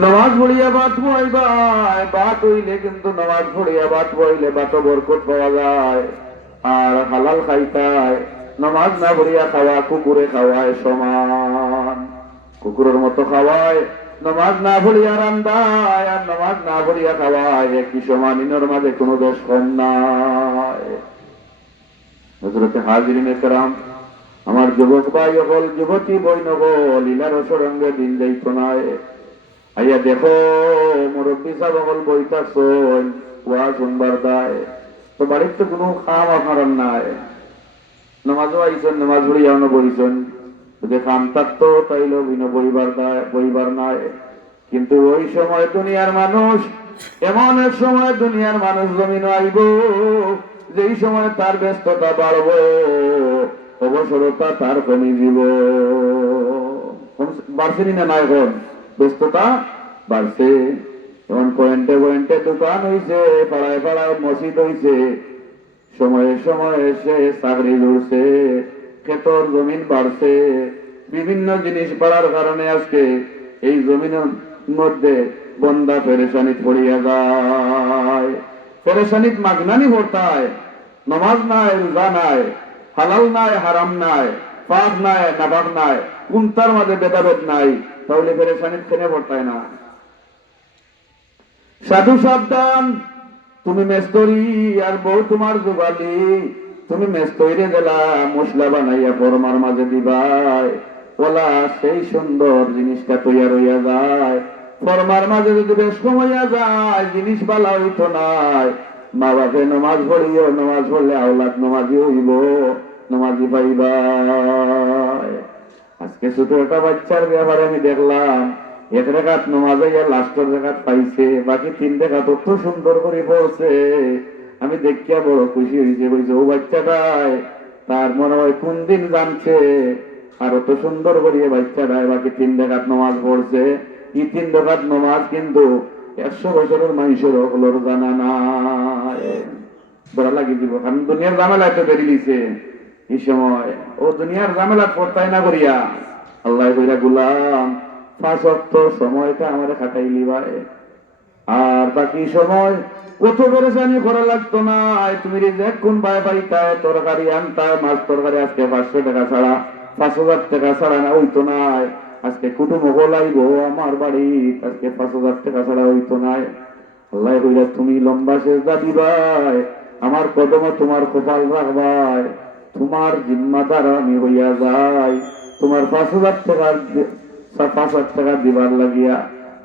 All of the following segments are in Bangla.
নামাজ পড়িয়া বাত বইবাই, বাত হইলে কিন্তু নামাজ পড়িয়া বাত বইলে বাত বরকত পাওয়া যায়। আর হালাল খাইতায় নামাজ না পড়িয়া খাওয়া কুকুরে খাওয়ায় সমান। কুকুরের মতো খাওয়ায়, নামাজ না পড়িয়া রান্দায় আর নামাজ না পড়িয়া খাওয়ায় একই সমান। ইনোর মাঝে কোনো দোষ কম নাই। হযরতে হাজিরিনে কেরাম, আমার যুবক ভাই হল, যুবতী বৈনগল, ইলার সরঙ্গে দিন যাইত নাই। আইয়া দেখো মুরব্বী সাহেব হল বইতাছেন, ওয়া শুনবার দায়। তো বাড়িতে কোনো খাম আপনার নাই, নামাজও আইছেন, নামাজ পড়িয়া বইছেন। যদি খাম থাকতো তাইলে বিনা বইবার নাই। কিন্তু ওই সময় দুনিয়ার মানুষ, এমন এক সময় দুনিয়ার মানুষ জমিন আইব, যেই সময় তার ব্যস্ততা বাড়ব, অবসরতা তার কমে দিব। বাড়ছেনি না? এখন ব্যস্ততা বাড়ছে। এখন পয়েন্টে পয়েন্টে দোকান হইছে, পাড়ায় পাড়ায় মসজিদ হইছে, সময়ে সময়ে সে চাকরি জুড়ছে, ক্ষেতর জমিন বাড়ছে। বিভিন্ন জিনিস বাড়ার কারণে আজকে এই জমিনের মধ্যে বন্দা পেরেশানিত পড়িয়া যায়। পেরেশানিত মাগনানি ভরতায়। নামাজ নাই, রোজা নাই, হালাল নাই, হারাম নাই, পাপ নাই, নাপাক নাই, কোনটার মাঝে ভেদাভেদ নাই, তাহলে পেরেশানিত খেনে ভরতায় না। সাধু সাবধান, তুমি মেস্তরি আর বউ তোমার জোগালি। তুমি মেস্তইরে গেলা মশলা বানাইয়া ফরমার মাঝে দিবাই, ওলা সেই সুন্দর জিনিসটা তৈয়ার হইয়া যায়। ফরমার মাঝে যদি বেশ কমাইয়া যায়, জিনিস বালা হইতো নাই। মা বাপে নমাজ পড়িও, নমাজ পড়লে আওলাদ নমাজি হইব, নমাজি পাইবাই। আজকে ছোট একটা বাচ্চার ব্যাপারে আমি দেখলাম, এক রেখাত নমাজ হইয়া লাস্টের রেখাত পাইছে, বাকি 3 রেখাত অত সুন্দর করে পড়ছে। আমি দেখিয়া বড় খুশি হয়েছে। বলছে ও বাচ্চাটাই তার মনে হয় কোন দিন জানছে, আর অত সুন্দর করিয়ে বাচ্চাটাই বাকি 3 রেখাত নমাজ পড়ছে। এই 3 রেখাত নমাজ কিন্তু 100 বছরের মানুষের হলোর জানা নাই। বড় লাগি দিব, কারণ দুনিয়ার ঝামেলা এত বেরিয়ে দিছে। এই সময় ও দুনিয়ার ঝামেলা পড়তাই না করিয়া আল্লাহ কইরা গুলাম 5 ওয়াক্ত সময়টা আমারে খাটাইলি ভাই, আর বাকি সময় কত পেরেশানি করা লাগতো না। তুমি রিজেক্ট কোন ভাই পাইতায়, তরকারি আনতায়, মাছ তরকারি আজকে 500 টাকা ছাড়া, 5000 টাকা ছাড়া না হইতো নাই। আজকে কুটুম লাইব আমার বাড়ি, আজকে 5000 টাকা ছাড়া হইতো নাই। আল্লাহ কইরা তুমি লম্বা সেজদা দিবাই, আমার কদমে তোমার কপাল রাখবাই, তোমার জিম্মাদার আমি হইয়া যাই। তোমার 5000 টাকা দিবার লাগিয়া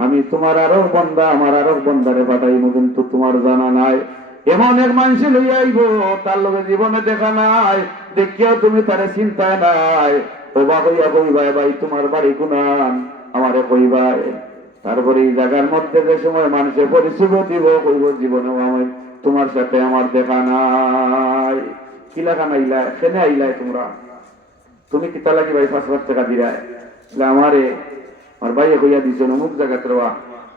আমি তোমার আরো বন্দা, আমার আরো বন্দারে পাঠাইব, কিন্তু তোমার জানা নাই। এমন এক মানুষ লইয়া আইব, তার লগে জীবনে দেখা নাই, দেখিয়াও তুমি তারে চিন্তায় নাই। ওবা কইয়া কইবাই ভাই তোমার বাড়ি কোনান, আমারে কইবাই। তারপরে এই জায়গার মধ্যে যে সময় মানুষের পরিচয় দিব, কইব জীবনে আমি তোমার সাথে আমার দেখা নাই। কি লাগা নাইলা, সেনে আইলাই তোমরা, তুমি কিতা লাগি ভাই 5,000 টাকা দিরায়? আমারে আমার ভাইয়ে কইয়া দিছেন অমুক জায়গাতে রওয়া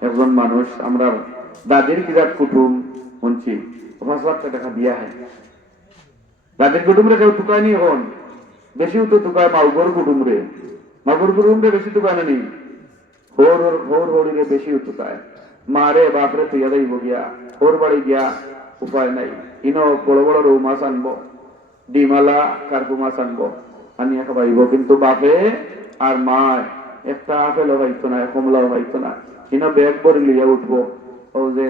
একজন মানুষ, আমরা দাদির কিরাত কুটুম শুনছি, 5,000 টাকা দিয়া হয়। দাদির কুটুমরে কেউ টুকায়নি, এখন বেশিও তো টুকায় মাউগর কুটুমরে, মাউগর কুটুমরে বেশি টুকায় না নি, হরিরে বেশি টুকায়। মারে বাপরে তুইয়া যাইব গিয়া, ওর বাড়ি গিয়া উপায় নাই, ইনো বড় বড় রৌ মাছ আনবো, ডিমালা কার্পু মাছ আনবো, আনিয়া খাবাইব। কিন্তু বাপে আর মা একটা আপেলও পাইতো না, কমলাও পাইতো না। কিনা ব্যাগ ভরি লইয়া উঠবো, ও যে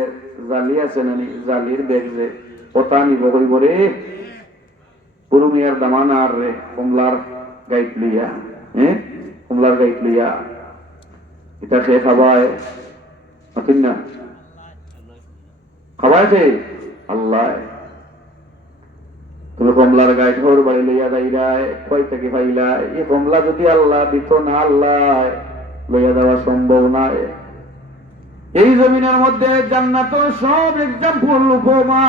জালি আছে নানি, জালির ব্যাগ যে ওটা নিব, কইব রে পুরুমিয়ার দামান আর রে কমলার গাইট লইয়া, হ্যাঁ কমলার গাইট লইয়া এটা খেয়ে খাবায় না, খাবাইছে আল্লাহ। তুমি কমলার গাইড ওর বাড়ি লইয়া যাইরায়, কই থেকে পাইলা? এই কমলা যদি আল্লাহ দিত না, আল্লাহ লইয়া যাওয়া সম্ভব নয়। এই জমিনের মধ্যে জান্নাত সব এক্সাম্পল, উপমা,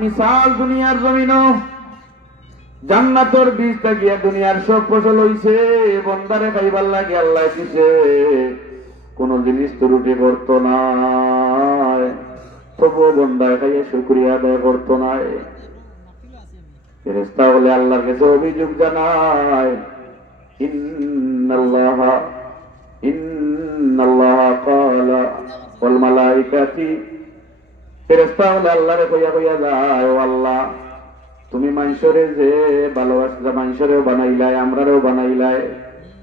মিসাল দুনিয়ার জমিন। জান্নাতর বীজ থাকিয়া দুনিয়ার সব ফসল হইছে, বন্দারে খাইবার লাগে আল্লাহ দিছে। কোন জিনিস ত্রুটি করতো না, তবুও বন্দায় খাইয়া শুকরিয়া আদায় করতো না। ফেরেশতা বলে আল্লাহর কাছে অভিযোগ জানায়, ইন্নাল্লাহা ক্বালা মালাইকাতি, ফেরেশতা হলে আল্লাহরে কইয়া কইয়া যায়, ও আল্লাহ তুমি মানুষরে যে ভালোবাসা, মানুষরেও বানাইলাই আমরারেও বানাইলাই,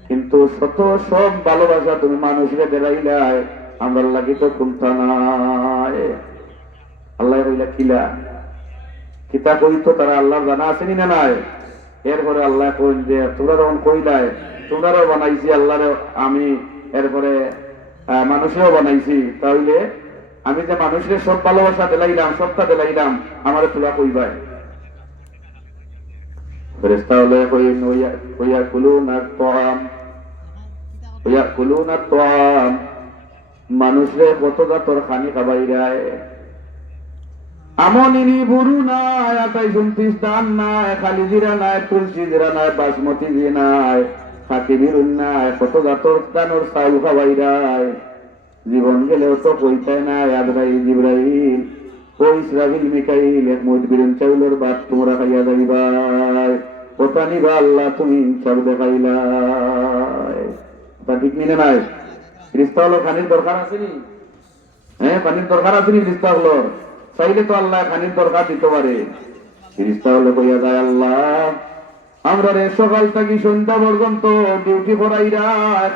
কিন্তু শত সব ভালোবাসা তুমি মানুষরে দেখাইলাই, আমরা লাগি তো কোনটা নাই। আল্লাহ কইলা কিলা কিতা কইতো তারা আল্লাহ জানা আসেনি না নাই? এরপরে আল্লাহ কইল যে তোমরা যখন কইলাই তোমরাও বানাইছি আল্লাহরে আমি, এরপরে মানুষেও বানাইছি, তাহলে আমি যে মানুষের সব ভালোবাসা দিলাইলাম সবটা দিলাইলাম, আমার তোলা কইবাই। ফেরেশতা হলে মানুষরে কত জাতর খানি খাবাইরায়, আমনিনি বুরু নাই, 28-29 দান নাই, খালি জিরা নাই, তুলসী জিরা নাই, বাসমতি জি নাই, খাকি বিরুন নাই, কত জাতর দানোর চাউল খাবাইরায়। জীবন গেলেও তো কইতাই নাই আজরাইল জিবরাইল ও ইসরাফিল মিকাইল, এক মুঠ বিরুন চাউলের ভাত তোমরা খাইয়া যাইবাই, ওটা নিবা আল্লাহ তুমি সব দেখাইলাই। তা ঠিক নিনে নাই? ফেরেশতা হলো খানির দরকার আসেনি? হ্যাঁ, পানির দরকার আসেনি ফেরেশতা হলো? চাইলে তো আল্লাহ খানির দরকার দিতে পারে। ফেরেশতা হলো কইয়া যায়, আল্লাহ আমরা রে সকাল থেকে সন্ধ্যা পর্যন্ত ডিউটি করাইরা,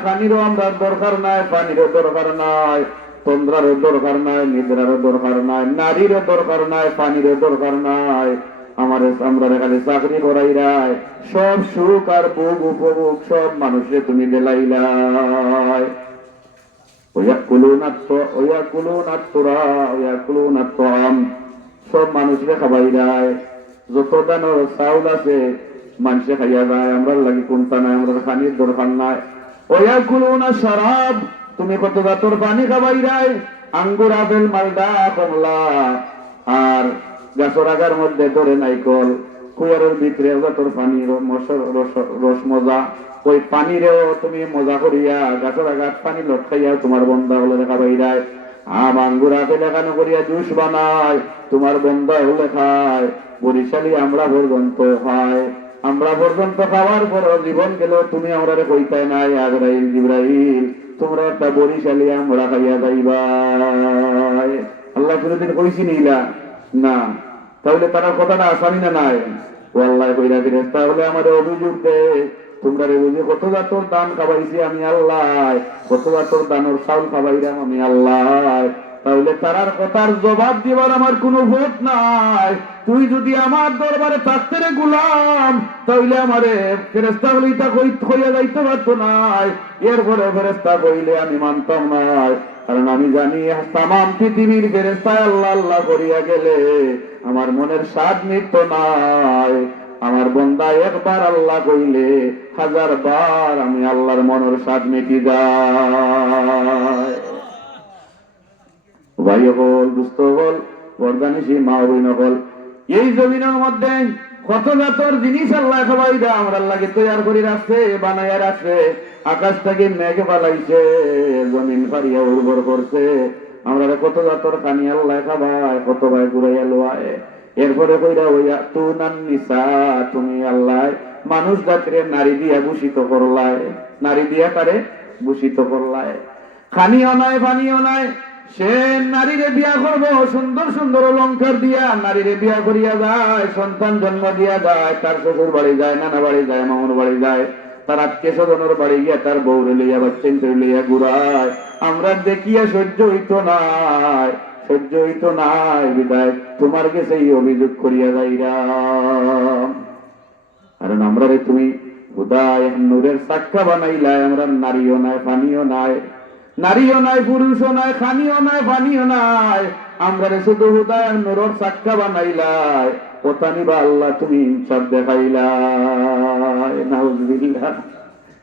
খানিরও আমরা দরকার নাই, পানিরও দরকার নাই, তন্দ্রারও দরকার নাই, নিদ্রারও দরকার নাই, নারীরও দরকার নাই, পানিরও দরকার নাই, আমার আমরা খালি চাকরি করাইরাই, সব সুখ আর ভোগ উপভোগ সব মানুষে তুমি দিলাইলাই। সব মানুষকে খাবাইরায়, যত দানোর চাউল আছে মানুষে খাইয়া যায়, আমরা লাগি কোনটা নাই, আমরা খানির দরকার নাই। ওয়াকুলুনা শারাব, তুমি কত জাতর পানি খাবাইরায়, আঙ্গুর আপেল মালদা কমলা আর গাছর আগার মধ্যে ধরে নাইকল, কুয়ারের ভিতরে জাতর পানির রস মজা, ওই পানিরেও তুমি মজা করিয়া গাছের আগাত পানি লটকাইয়া তোমার বন্ধা হলে খাবাইরায়। আম আঙ্গুর আপেল এখানে করিয়া জুস বানায়, তোমার বন্ধা হলে খায়। বরিশালী আমরা পর্যন্ত খায়, আমরা পর্যন্ত খাওয়ার পর জীবন গেল তুমি আমরা কইতাই নাই আজরাইল জিবরাইল তোমরা একটা বরিশালী আমরা খাইয়া যাইবাই। আল্লাহ কোনদিন কইছি নিলা না? তাহলে তারা কথাটা আসানি না নাই? ও আল্লাহ কইরা ফেরেশতা হলে আমাদের অভিযোগ দে, তোমরা রে বুঝি কত জাতর দান খাবাইছি আমি আল্লাহ, কত জাতর দানোর চাউল খাবাইরাম আমি আল্লাহ, তাহলে তারার কথার জবাব দিবার আমার কোনো ভোট নাই। তুই যদি আমার দরবারে থাকতে রে গুলাম, তাহলে আমারে ফেরেশতা হলে তা কইয়া যাইতে পারতো নাই, এরপরে ফেরেশতা কইলে আমি মানতাম নাই, কারণ আমি জানি তামাম পৃথিবীর ফেরেশতা আল্লাহ আল্লাহ করিয়া গেলে আমার মনের স্বাদ মিটত নাই। আমার বন্দা একবার আল্লাহ কইলে 1000 বার আমি আল্লাহর মনের স্বাদ মিটি যায়। ভাই হল, দুস্থ হল, বর্দানিসি মা বই নকল, এই জমিনের মধ্যে কত জাতর জিনিস আল্লাহ খাবাই দা আমরা আল্লাহকে তৈরি করে রাখছে, বানাইয়া রাখছে, আকাশ থেকে মেঘ বালাইছে, জমিন ফারিয়া উর্বর করছে, আমরা কত জাতর খানি আল্লাহ খাবাই, কত ভাই ঘুরাইয়া লোয়ায়। এরপরে কইরা হইয়া তুনান নিসা, তুমি আল্লাহ মানুষ জাতিরে নারী দিয়া ভূষিত করলায়, নারী দিয়া তারে ভূষিত করলায়, খানিও নাই পানিও নাই, সে নারীরে বিয়া করবো সুন্দর সুন্দর অলংকার দিয়া নারীরে বিয়া করিয়া যায়, সন্তান জন্ম দিয়া যায়, তার শ্বশুর বাড়ি যায়, নানা বাড়ি যায়, মামুর বাড়ি যায়, তার আত্মীয় স্বজনের বাড়ি গিয়া তার বউরে লইয়া বাচ্চা লইয়া ঘুরায়। আমরা দেখিয়া সহ্য হইতো নাই, সহ্য হইতো নাই বিদায় তোমার কাছে এই অভিযোগ করিয়া যাইরাম। কারণ আমরা রে তুমি হুদায় নূরের সাক্ষা বানাইলাই, আমরা নারীও নাই পানিও নাই, নারীও নাই পুরুষও নাই, খানিও নাই পানিও নাই, আমরা রে শুধু হুদায় নূরের সাক্ষা বানাইলাই, কথা নিবা আল্লাহ তুমি ইনসাফ দেখাইলাই। নাউজুবিল্লাহ।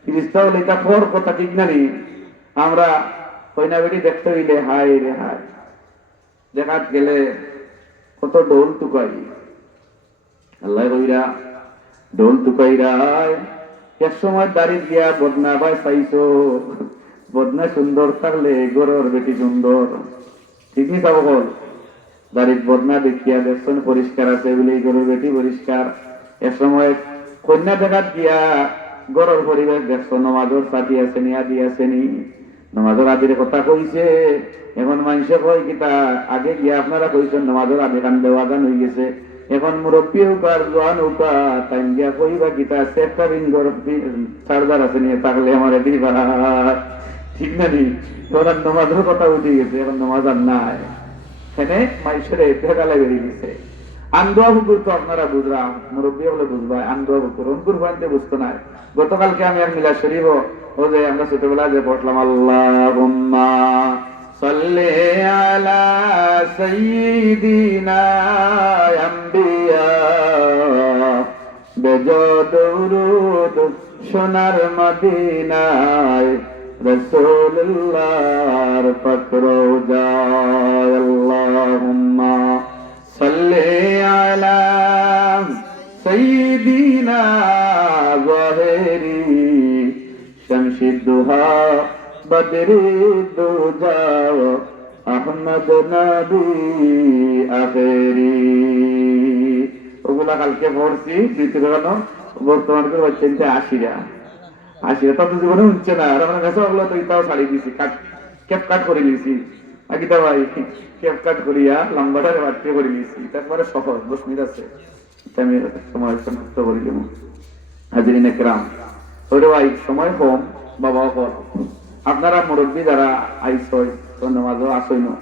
ফিরিস্তা বলে এটা খর কথা, ঠিক না নি? আমরা কইনা বেটি দেখতে হইলে হাই রে হাই, দেখাত গেলে কত ডোল টুকাই, আল্লাহ কইরা ডোল টুকাইরায়। এক সময় দাঁড়িয়ে গিয়া বদনা ভাই পাইছো, বদনা সুন্দর থাকলে গরর বেটি সুন্দর, ঠিক নি? তাও বল দাঁড়িয়ে বদনা দেখিয়া দেখছেন পরিষ্কার আছে বলে গরুর বেটি পরিষ্কার। এক সময় কন্যা দেখাত গিয়া গরর পরিবেশ দেখছো, নমাজর সাথী আসেনি, আদি আসেনি, নামাজের আদির কথা কইছে, এখন মানুষে কয় কিতা আগে গিয়ে আপনারা কইছেন নামাজের আদি কান দেওয়া গান হয়ে গেছে, এখন মুরব্বী উকার জোয়ান উকা তাই গিয়া কইবা কিতা সেফটারিং চার্জার আছে নিয়ে থাকলে আমার দিবা, ঠিক না নি? ওনার নামাজের কথা উঠে গেছে, এখন নামাজ আর নাই। এখানে মানুষের ভেগালে বেরিয়ে গেছে। আন্দোয়া বুকুর তো আপনারা বুঝলাম, মুরব্বী হলে বুঝবা, আন্দোয়া বুকুর অঙ্কুর ফানতে বুঝতো না। গতকালকে আমি আর মিলা শরীফ ও যে আমরা ছোটবেলা যে পড়লাম আল্লাহুম্মা সাল্লি আলা সাইয়্যিদিনা আম্বিয়া বেজদুরুদ সোনার মদিনায় রাসূলুল্লাহর পাক রওজায় আল্লাহুম্মা সাল্লি আলা সাইয়্যিদিনা যাহিরি শামসিদ দুহা বদরিদ দুজা আহমদ নবী আখেরি। ওগুলা কালকে পড়ছি দ্বিতীয় বর্তমান করে হচ্ছেন যে আশিরা তত জীবনে উঠছে না। আর আমার কাছে ওগুলো তো ইতাও ছাড়ি দিছি, ক্যাপ কাট করে নিয়েছি আগিতা ভাই, ক্যাপ কাট করিয়া লম্বাটারে বাড়তে করে নিয়েছি। তারপরে সহজ 10 মিনিট আছে, আমি সময় সমাপ্ত করে দেব। হাজিরিন একরাম, ওরে ভাই সময় কম, বাবা কর আপনারা মুরব্বী যারা আইসই নামাজও আসই না।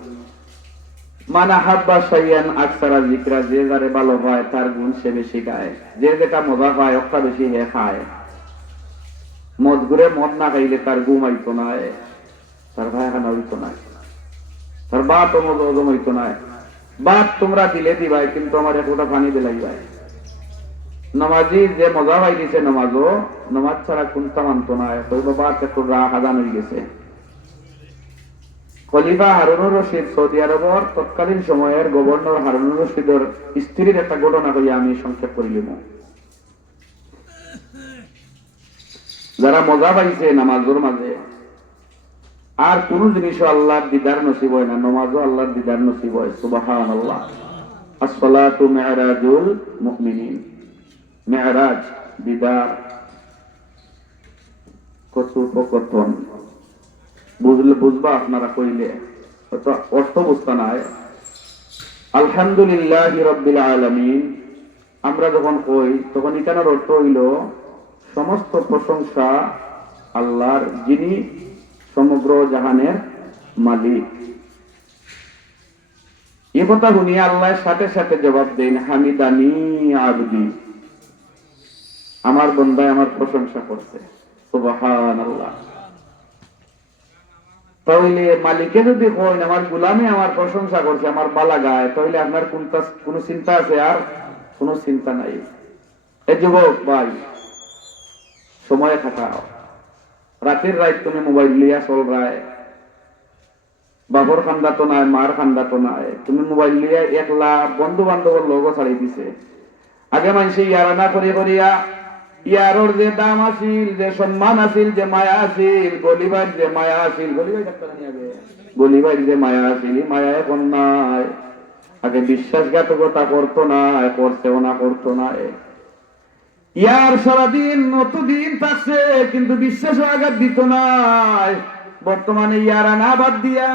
মানা হাব্বা শাইয়ান আকসারা যিকরা, যে যারে ভালো হয় তার গুণ সে বেশি গায়, যে যেটা মজা পায় ওটা বেশি হে খায়। মদ ঘুরে মদ না খাইলে তার ঘুম আইতো না, তার ভাইখানা হইতো না, তার বাপ ওজম হইতো না। বাপ তোমরা দিলে দিবাই, কিন্তু আমার একটা পানি দিলাই ভাই। নামাজি যে মজা পাই দিছে নামাজও, নামাজ ছাড়া কোনটা মানতো না, বাপ একটু রাগ আদান হয়ে গেছে। খলিফা হারুনুর রশিদ সৌদি আরবর তৎকালীন সময়ের গভর্নর হারুনুর রশিদের স্ত্রীর একটা ঘটনা করি আমি সংক্ষেপ করিলাম। যারা মজা পাইছে নামাজের মাঝে, আর কোন জিনিসও আল্লাহর দিদার নসিব হয় না, নামাজও আল্লাহর দিদার নসিব হয়। সুবহানাল্লাহ। আসসালাতু মি'রাজুল মুমিনিন, মেরাজ দিদার কথোপকথন বুঝবা আপনারা কইলে অর্থ বুঝতে নাই। আলহামদুলিল্লাহি রাব্বিল আলামিন আমরা যখন কই তখন এখানের অর্থ হইল সমস্ত প্রশংসা আল্লাহর, যিনি সমগ্র জাহানের মালিক। এ কথা শুনিয়ে আল্লাহর সাথে সাথে জবাব দেন হামিদানি আবদি, আমার বান্দায় আমার প্রশংসা করছে। সুবহানাল্লাহ। তাহলে মালিকে যদি কইন আমার গোলামে আমার প্রশংসা করছে, আমার বালা গায়, তাহলে আপনার কোন চিন্তা আছে? আর কোন চিন্তা নাই। এই যুবক ভাই, সময় খাটাও। রাতের রাত তুমি মোবাইল লিয়া চল রায়, বাবর খান্দা তো নাই, মার খান্দা তো নাই, তুমি মোবাইল লিয়া একলা বন্ধু বান্ধবের লোক ছাড়ি দিছে। আগে মানুষ ইয়ারানা করে করিয়া ইয়ারর যে দাম আছিল, যে সম্মান আছিল, যে মায়া আছিল, গলিবার যে মায়া আছিল, গলিবার যে মায়া আছিল, মায়া এখন নাই। আগে বিশ্বাসঘাতকতা করতো না, করছেও না, করতো না। ইয়ার সারাদিন নতদিন থাকছে, কিন্তু বিশ্বাস আঘাত দিত নাই। বর্তমানে ইয়ারা না বাদ দিয়া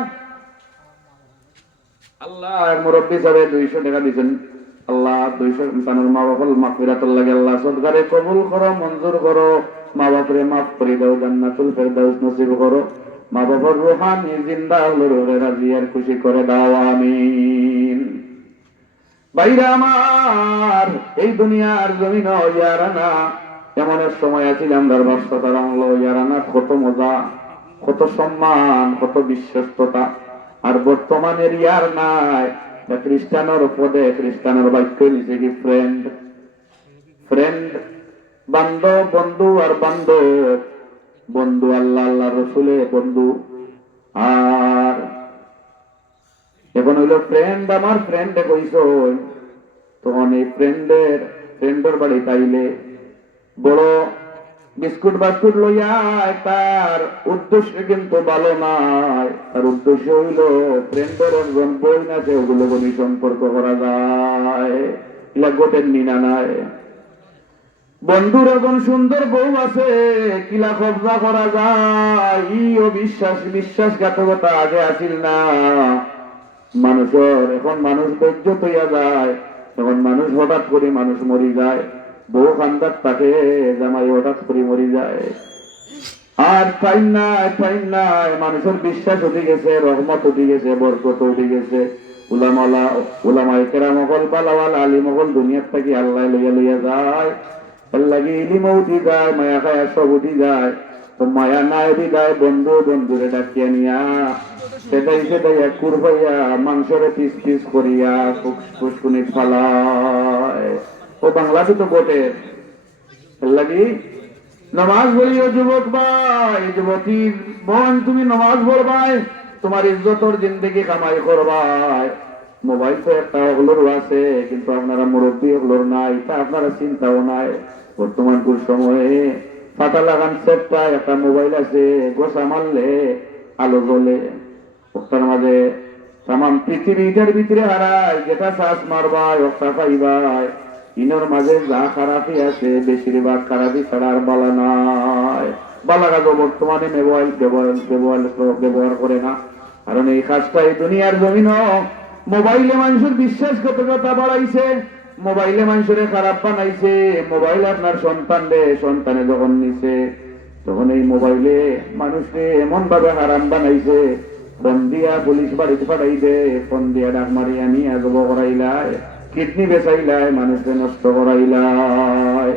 আল্লাহ মুরব্বী সাহেব 200 টাকা দিচ্ছেন, আল্লাহ 200 মা বাবার মাগফিরাতুল লাগে, আল্লাহ সদকারে কবুল করো, মঞ্জুর করো, মা বাপরে মাফ করে দাও, জান্নাতুল ফেরদাউস নসিব করো, মা বাবার রূহানি জিন্দা হলো রোহে রাজি আর খুশি করে দাও, আমিন। বাইরে আমার এই দুনিয়ার জমিন ইয়ারানা এমন এক সময় আছিল, আমরা ব্যস্ততার আমল ইয়ারানা কত মজা, কত সম্মান, কত বিশ্বস্ততা। আর বর্তমানের ইয়ার নাই। খ্রিস্টানের পদে খ্রিস্টানের বাক্য নিচে কি ফ্রেন্ড, ফ্রেন্ড বান্ধব, বন্ধু আর বান্ধব, বন্ধু আল্লাহ আল্লাহ রসুলের বন্ধু। আর এখন হইল ফ্রেন্ড, আমার ফ্রেন্ডে কইস, তখন এই ফ্রেন্ডের বাড়ি পাইলে বড় বিস্কুট বাস্কুট লইয়া, তার উদ্দেশ্য কিন্তু ভালো নাই। তার উদ্দেশ্য হইল ফ্রেন্ডের একজন বই আছে, ওগুলো বলি সম্পর্ক করা যায়, এগুলা গোটের নিনা নাই। বন্ধুর এখন সুন্দর বউ আছে, কিলা কবজা করা যায়, ও বিশ্বাসঘাতকতা আগে আসিল না। মানুষের এখন মানুষ বেজ্জত হইয়া যায়, তখন মানুষ হঠাৎ করে মানুষ মরি যায়, বউ খান্দার তাকে জামাই হঠাৎ করে মরি যায়। আর টাইম নাই, মানুষের বিশ্বাস উঠে গেছে, রহমত উঠে গেছে, বরকত উঠে গেছে। উলামায়ে কেরাম মগল বালাওয়াল আলী মগল দুনিয়ার থেকে আল্লাহ লইয়া লইয়া যায়। এর লাগি ইলিমও উঠি যায়, মায়া খায়া সব উঠি যায়। তো মায়া নাই উঠি যায়, বন্ধুরে ডাকিয়া নিয়া সেটাই এক কুরবাইয়া মাংসরে পিস পিস করিয়া ফুসকুনি ফালায়। ও বাংলাতে তো বটে। এর লাগি নমাজ পড়িও যুবক ভাই, যুবতীর বোন, তুমি নমাজ পড়বাই, তোমার ইজ্জতর জিন্দেগি কামাই করবাই। মোবাইল তো একটা হলোর আছে, কিন্তু আপনারা মুরব্বী হলোর নাই, তা আপনারা চিন্তাও নাই। বর্তমান সময়ে পাতা লাগান সেটটা একটা মোবাইল আছে, গোসা মারলে আলো জ্বলে। ওটার মাঝে তামাম পৃথিবীটার ভিতরে হারায়, যেটা শ্বাস মারবাই ওটা পাইবাই। ইনোর মাঝে যা খারাপই আছে, বেশিরভাগ খারাপই ছাড়া আর বালা নাই। বালা কাজ বর্তমানে ব্যবহার করে না, কারণ এই কাজটা এই দুনিয়ার জমিন মোবাইলে মানুষের বিশ্বাসঘাতকতা বাড়াইছে, মোবাইলে মানুষের খারাপ বানাইছে। মোবাইল আপনার সন্তানে যখন নিছে, তখন এই মোবাইলে মানুষকে এমন ভাবে হারাম বানাইছে, ফোন দিয়া পুলিশ বাড়িতে পাঠাই দে, ফোন দিয়া ডাক মারি আনি আজব করাইলায়, কিডনি বেচাইলাই, মানুষকে নষ্ট করাইলাই।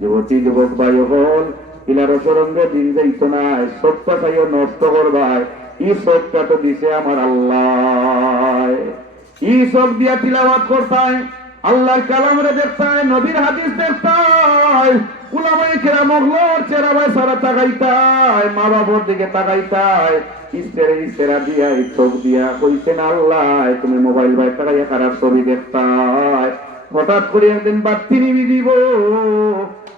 যুবতী যুবক ভাই হল ইলার সরঙ্গে দিন যাইত না, সবটা চাইও নষ্ট করবাই। ই সবটা তো দিছে আমার আল্লাহ, ই সব দিয়া তিলাওয়াত করতায়, আল্লাহর কালামরে দেখতায়, নবীর হাদিস দেখতায়, উলামায়ে কেরাম মগলর চেহারা সারা তাকাইতায়, মা বাবার দিকে তাকাইতায়, ইস্তেরা দিয়া চোখ দিয়া কইছেন আল্লাহ তুমি মোবাইল ভাই তাকাইয়া খারাপ ছবি দেখতায়। হঠাৎ করে একদিন বাতি নিবি দিব,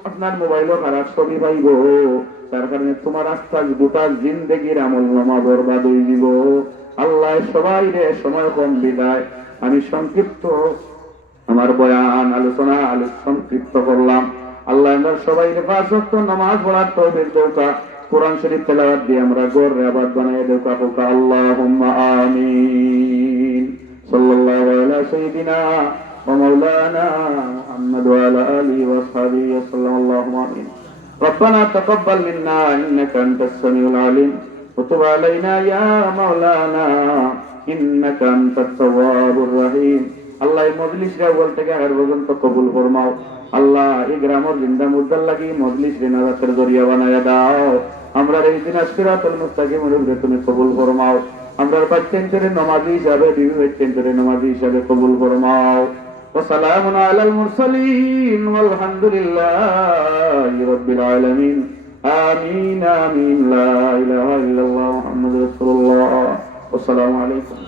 আপনার মোবাইলও খারাপ ছবি পাইব, তার কারণে তোমার আস্থা গোটা জিন্দেগির আমল নামা বরবাদ হয়ে দিব। আল্লাহ সবাই রে সময় কম বিদায়, আমি সংক্ষিপ্ত আমার বয়ান আলোচনা সংক্ষিপ্ত করলাম। আল্লাহ আমরা সবাই পাঁচ ওয়াক্ত নামাজ পড়ার তৌফিক দৌকা, কোরআন শরীফ তেলাওয়াত দিয়ে আমরা গড়ে আবাদ বানাই দৌকা হোকা। আল্লাহুম্মা আমিন। সাল্লাল্লাহু আলা সাইয়্যিদিনা ওয়া মাওলানা মুহাম্মদ ওয়া আলা আলিহি ওয়া সাহবিহি ওয়া সাল্লাম। আল্লাহুম্মা আমিন। ربنا تقبل منا إنك أنت السميع العليم وتب علينا يا مولانا إنك أنت التواب الرحيم। আল্লাহ এই মজলিসে আউয়াল থেকে আখের পর্যন্ত কবুল ফরমাও। আল্লাহ এই গ্রামের জিন্দা মুদ্দার লাগি মজলিস রিনাজাতের জরিয়া বানায়া দাও। আমরা এই দিন সিরাতুল মুস্তাকিমের উপরে তুমি কবুল ফরমাও। আমরা পাঁচেন্দ্রের নামাজি হিসাবে বিবি পাঁচেন্দ্রের নামাজি হিসাবে কবুল ফরমাও। وسلام على المرسلين والحمد لله رب العالمين آمين آمين لا إله إلا الله محمد رسول الله والسلام عليكم